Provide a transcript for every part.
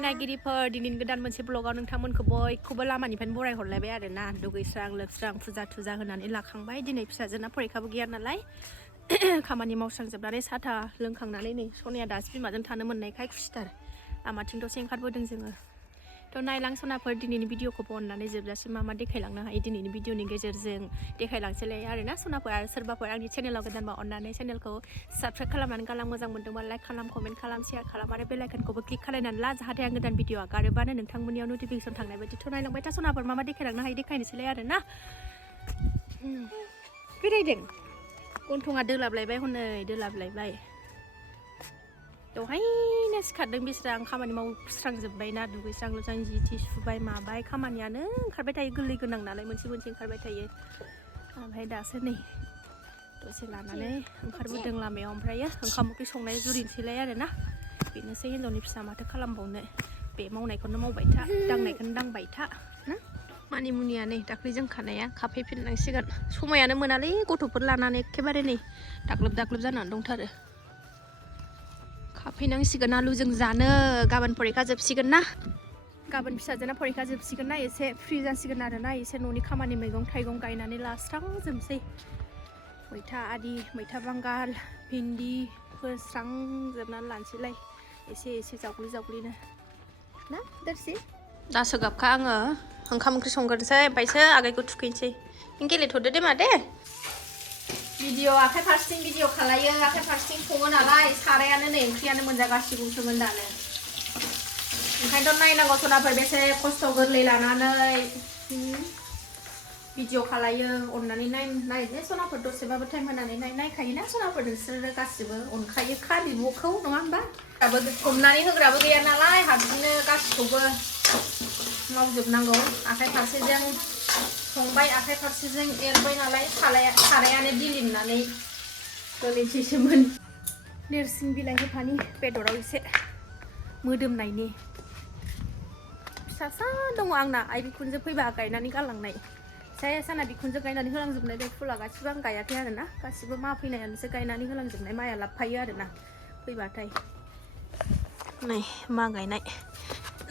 नायगिरिफोर दिनैनि गोदान मोनसे ब्लगाव नोंथांमोनखौ बयखौबो लामानिफ्रायनो बराय हरलायबाय आरो ना दुगैस्रां लोबस्रां फुजा थुजा होनानै लाखांबाय दिनै फिसाजोना फरिखाबो गैया नालाय खामानि मावस्रांजोबनानै साथा लोंखांनानै नै सनाया दासो बिमाजों थानो मोननायखाय खुसिथार लामाथिं दसे ओंखारबोदों जोङो थ' नायलां सनाफोर दिनैनि भिडिअखौबो अननानै जोबजासिम मा देखायलांनो हायो दिनैनि भिडिअनि गेजेरजों देखायलांसैलाय आरोना सनाफोर आरो सोरबाफोर आंनि चेनेलाव गोदानबा अननानै चेनेलखौ साबस्क्राइब खालामनानै गालां मोजां मोनदोंबा लाइक खालाम कमेन्ट खालाम शेयार खालाम आरो बेल आइकनखौबो क्लिक खालामनानै ला जाहाथे आं गोदान भिडिअ आगारोबानो नोंथांमोननियाव नटिफिकेसन थांनाय बायदिथ' नायलांबाय था सनाफोर मा देखायलांनो हायो देखायनोसैलाय आरोना बेरायदों गन्थङा दोलाबलायबाय हनै दोलाबलायबाय दहायनो सिखारदों बिसोर आं खामानि मावस्रांजोब्बाय ना दुगैस्रां लोबस्रां जि थि सुबाय माबाय खामानियानो ओंखारबाय थायो गोरलै गोनां नालाय मोनसे ओंखारबाय थायो ओमफ्राय दासो नै दसे लानानै ओंखारबोदों लामायाव ओमफ्रायो ओंखाम ओंख्रि संनाय जुरिनोसैलाय आरोना बेनोसै हिनजावनि फिसा माथो खालामबावनो बे मावनायखौनो मावबाय था दांनायखौनो दांबाय था ना मानि मुनिया नै दाख्लै जों खानाया खाफैफिननांसिगोन समायानो मोनालै गथ'फोर लानानै एखेबारे नै दाग्लोब दाग्लोब जानानै दंथारो खाफैनांसिगोन आलुजों जानो गाबोन फरिखा जोबसिगोन ना गाबोन फिसाजोना फरिखा जोबसिगोन ना एसे फ्रि जासिगोन आरोना एसे न'नि खामानि मैगं थाइगं गायनानै लास्रांजोबसै मैथा आरि मैथा बांगाल भिन्दि फोस्रांजोबनानै लानोसैलाय एसे एसे जावग्लिनो ना देरसि दासो गाबखा आङो ओंखाम ओंख्रि संग्रोनोसै ओमफ्रायसो आगैखौ थुखैनोसै नों गेलेथ'दो दे मा दे भिडिअ आखाइ फारसेथिं भिडिअ खालायो आखाइ फारसेथिं सङो नालाय सारायानो नै ओंख्रियानो मोनजागासिगौसोमोन दानो ओंखायनोथ' नायनांगौ सनाफोर बेसे खस्थ' गोरलै लानानै भिडिअ खालायो अननानै नायनो सनाफोर दसेबाबो टाइम होनानै नायखायोना सनाफोर नोंसोरो गासिबो अनखायो खा बिब'खौ नङा होमबा हमनानै होग्राबो गैया नालाय हारसिंनो गासिखौबो मावजोबनांगौ आखाइ फारसेजों संबाय आखाइ फारसेजों एरबाय नालाय सारायानो बिलिननानै गोलैसैसोमोन नोरसिं बिलाइ होफानि बेदराव एसे मोदोमनायनि फिसा दङ आंना आइ बिखुनजो फैबा गायनानै गालांनाय फिसाया साना बिखुनजो गायनानै होलांजोबनाय बे फुला गासिबो आं गायाखै आरोना गासिबो मा फैनायानोसो गायनानै होलांजोबनाय माइया लाबफायो आरोना फैबाथाय नै मा गायनाय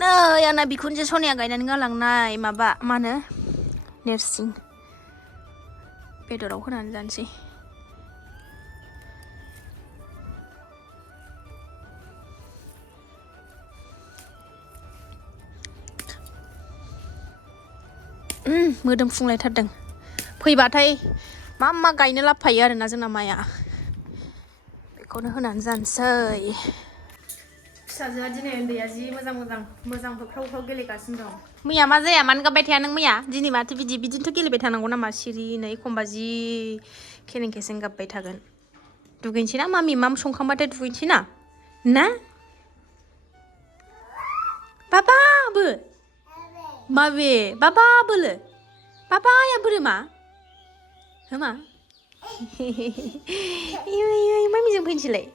नै आंना बिखुनजो सनाया गायनानै गालांनाय माबा मा होनो नोरसिं बेदराव होनानै जानोसै मोदोमफुंलायथारदों फैबाथाय मा गायनो लाबफायो आरोना जोंना माइया बेखौनो होनानै जानोसै फिसाजोआ दिनै उन्दैया जि मोजां होख्राव गेलेगासिनो दं मैया मा जाया मानो गाबबाय थाया नों मैया दिनै माथो बिदिनोथ' गेलेबाय थानांगौ नामा सिरिनो एखमबा जि खेलें खेसें गाबबाय थागोन दुगैनोसै ना मामि संखांबाथाय दुगैनोसै ना बाबाबो माबे बाबाबोलो बाबाया बोरमा होमा मामिजों फैनोसैलाय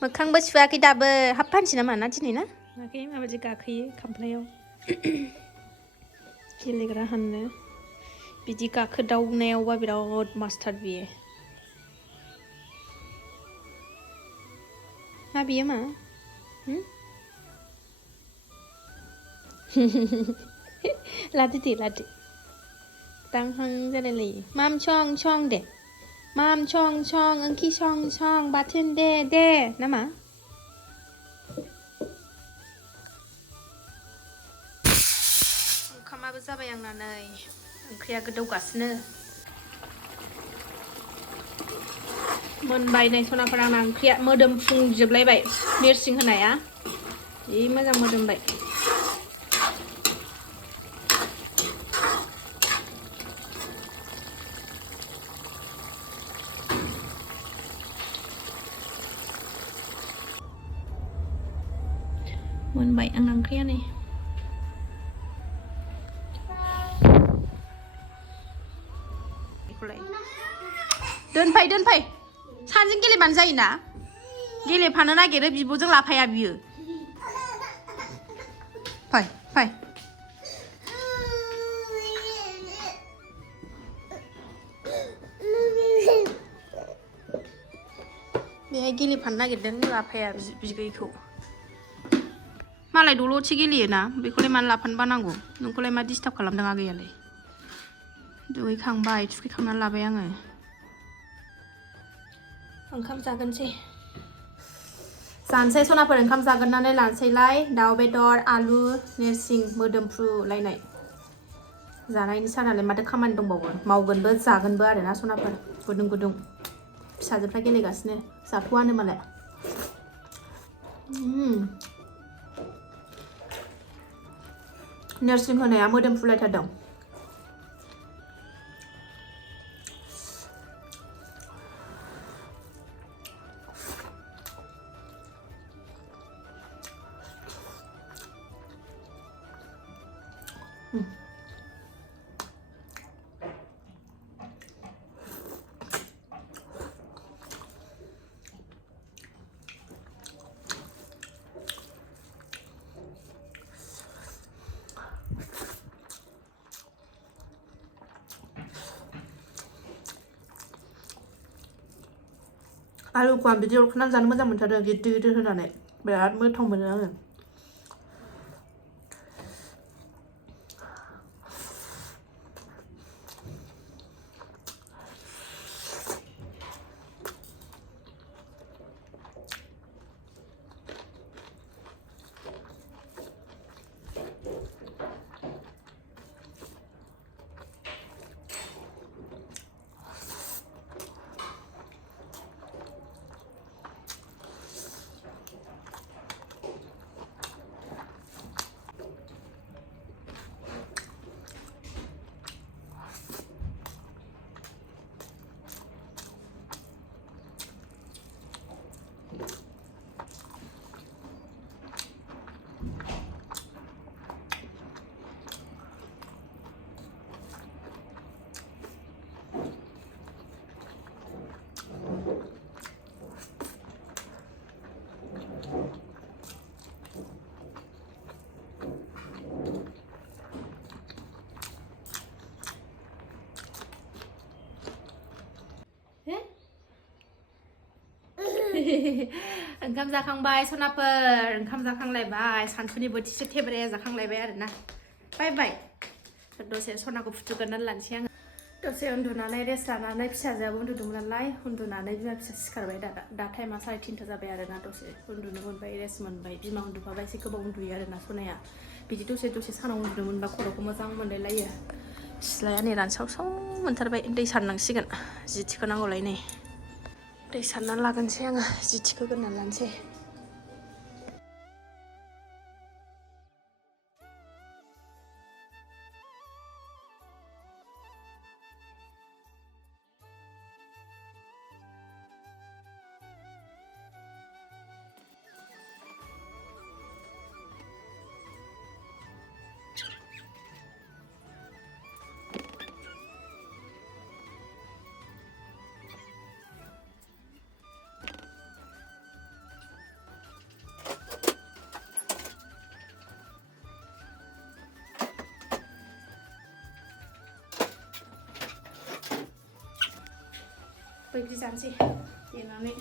मोखांबो सुवाखै दाबो हाब फानसै नामा ना दिनै ना माखै माबायदि गाखोयो खामफ्लायाव गेलेग्रा हाननो बिदि गाखोदावनायावबा बिराद मास्टार बियो मा बियो मा लादो दांहां जालायलायो माम सं दे माम सं ओंखि सं बाथोन दे नामा ओंखामाबो जाबाय आंना नै ओंख्रिया गोदौगासिनो मोनबाय नै सनाफोर आंना ओंख्रिया मोदोमफुंजोबलायबाय नोरसिं होनाया जि मोजां मोदोमबाय मोनबाय आंना ओंख्रिया नै दोनफै सानैजों गेलेबानो जायोना गेलेफानो नागिरो बिब'जों लाफाया बियो फै बेहाय गेलेफानो नागिरदों लाफाया बिगैखौ मालाय दल'थि गेलेयोना बेखौलाय मानो लाफानो बानांगौ नोंखौलाय मा डिस्टार्ब खालामदों आगैयालाय दुगैखांबाय थुखैखांनानै लाबाय आङो ओंखाम जागोनसै जानोसै सनाफोर ओंखाम जागोननानै लानोसैलाय दाउ बेदर आलु नोरसिं मोदोमफ्रुलायनाय जानायनि सानालाय माथो खामानि दंबावो मावगोनबो जागोनबो आरोना सनाफोर गुदुं गुदुं फिसाजोफ्रा गेलेगासिनो जाथ'वानो मालाय नोरसिं होनाया मोदोमफ्रुलायथारदों आलुखौ आं बिदि एवखांनानै जानो मोजां मोनथारो गिदिर गिदिर होनानै बिराद गोथाव मोनो आङो ओंखाम जाखांबाय सनाफोर ओंखाम जाखांलायबाय सानसुनि बोथिसे थेब्रे जाखांलायबाय आरोना बाय बाय दसे सनाखौ फुथुगोरनानै लानोसै आङो दसे उन्दुनानै रेस्ट लानानै फिसाजोआबो उन्दुदोंमोन नालाय उन्दुनानै बिमा फिसा सिखारबाय दा टाइमा 3:30 जाबाय आरोना दसे उन्दुनो मोनबाय रेस्ट मोनबाय बिमा उन्दुफाबा एसे गोबाव उन्दुयो आरोना सनाया बिदि दसे सानाव उन्दुनो मोनबा खर'खौ मोजां मोनलायलायो सिथ्लाया नै रानसावसाव मोनथारबाय दै सारनांसिगोन जि थिखोनांगौलाय नै दै सारनानै लागोनसै आङो जि थिखोग्रोनानै लानोसै बैग्रि जानोसै देनानै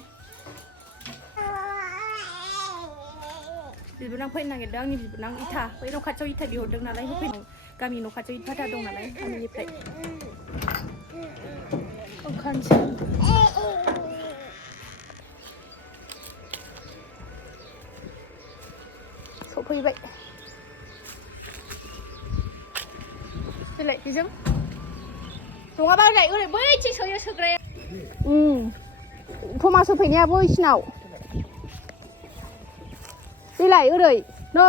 बिबोनां फैनो नागिरदों आंनि बिबोनां इथा बै न' खाथियाव इथा बिहरदों नालाय होफैदों गामि न' खाथियाव इथा दं नालाय गामिनिफ्राय ओंखारनोसै सफैबाय फैलाय बेजों नङाबा ओरै बैथिं सोयो सोग्राया थमास होफैनाया बैसिनाव बेलाय ओरै नै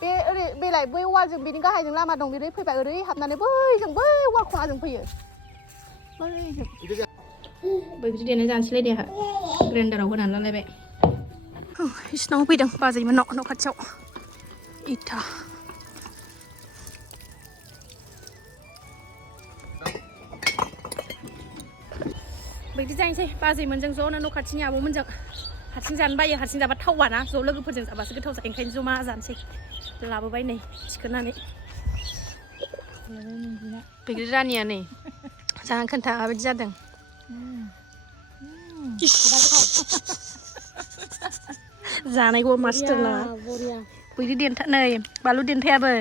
बे ओरै बेलाय बै वालजों बेनि गाहायजों लामा दं ओरै फैबाय ओरै हाबनानै बैजों बै वाल खनाजों फैयो बैजों बैग्रि देनाय जानोसैलाय देहा ग्राइन्डाराव होनानै लालायबाय इसिनाव फैदों बाजैमोननाव न' खाथियाव इथा बैग्रि जानोसै बाजैमोनजों ज'नो न' खाथिनि आब'मोनजों हारसिं जानो बायो हारसिं जाबा थावाना ज' लोगोफोरजों जाबासो गोथाव जायो ओंखायनो जमा जानोसै लाबोबाय नै थिखोनानै बैग्रि रानिया नै जाना खोन्था माबायदि जादों जानायखौ मास्टार ना बैग्रि देन्था नै बानलु देन्थायाबो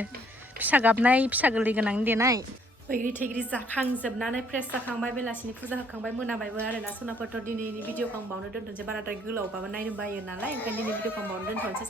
फिसा गाबनाय फिसा गोरलै गोनां देनाय बैग्रि थैग्रि जाखांजोबनानै फ्रेस जाखांबाय बेलासिनि फुजा होखांबाय मोनाबायबो आरोना सनाफोरथ' दिनैनि भिडिअखौ आं बावनो दोनथ'नोसै बाराद्राय गोलावबाबो नायनो बायो नालाय ओंखायनो दिनै भिडिअखौ आं बावनो दोनथ'नोसै